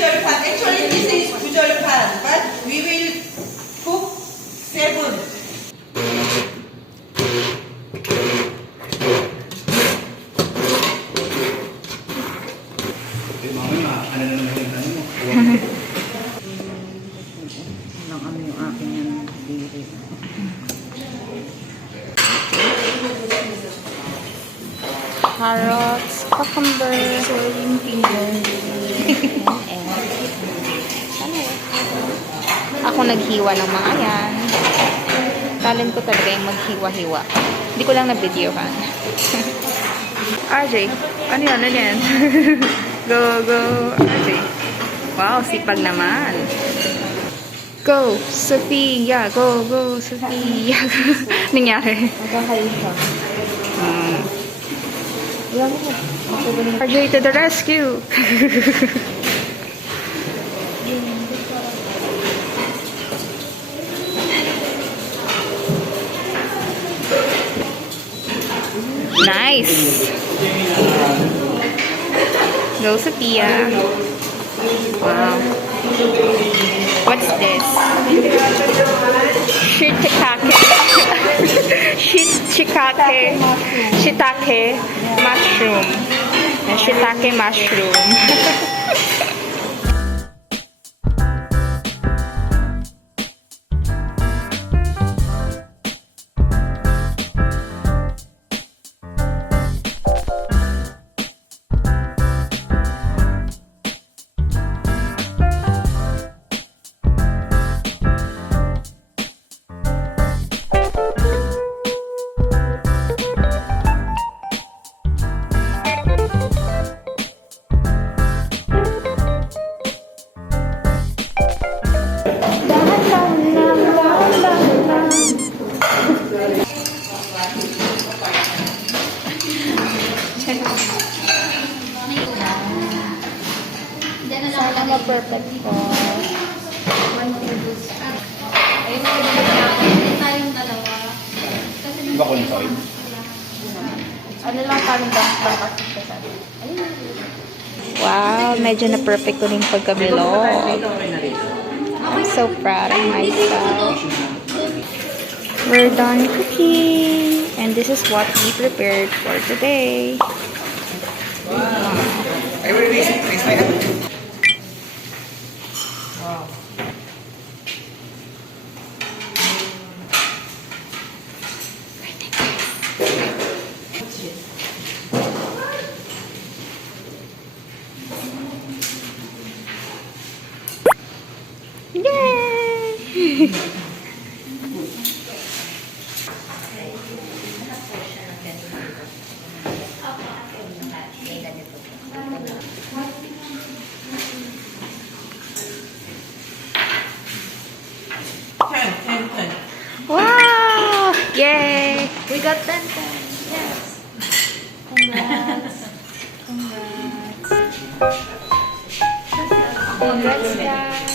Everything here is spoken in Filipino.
부절판. Actually, this is 부절판, but we will cook 7. Lang ano yung aking yan. Carrots, cucumber, soybean fingers, and ako naghiwa ng mga yan. Talent ko talaga yung maghiwa-hiwa. Hindi ko lang na-videohan. RJ, ano yan? Ano yan? Go, go, RJ. Wow, sipag naman. Go, Sophia. Go, go, Sophia. Nangyari. Magkakaisa. RJ to the rescue. Nice. Go, Sophia. Wow. What's this? Shiitake. Shiitake mushroom. Shiitake mushroom. Sana ma-perfect ko. Ayun na, hindi tayong dalawa. Ba konsoy? Ano lang parang bangkas ka sa atin. Wow, medyo na-perfect ko rin pagkamilo. I'm so proud of myself. We're done cooking. And this is what we prepared for today. Ay, wait. Wow. Yay! Ten. Wow! Yay! We got 10. Yes. Congrats. Congrats, guys.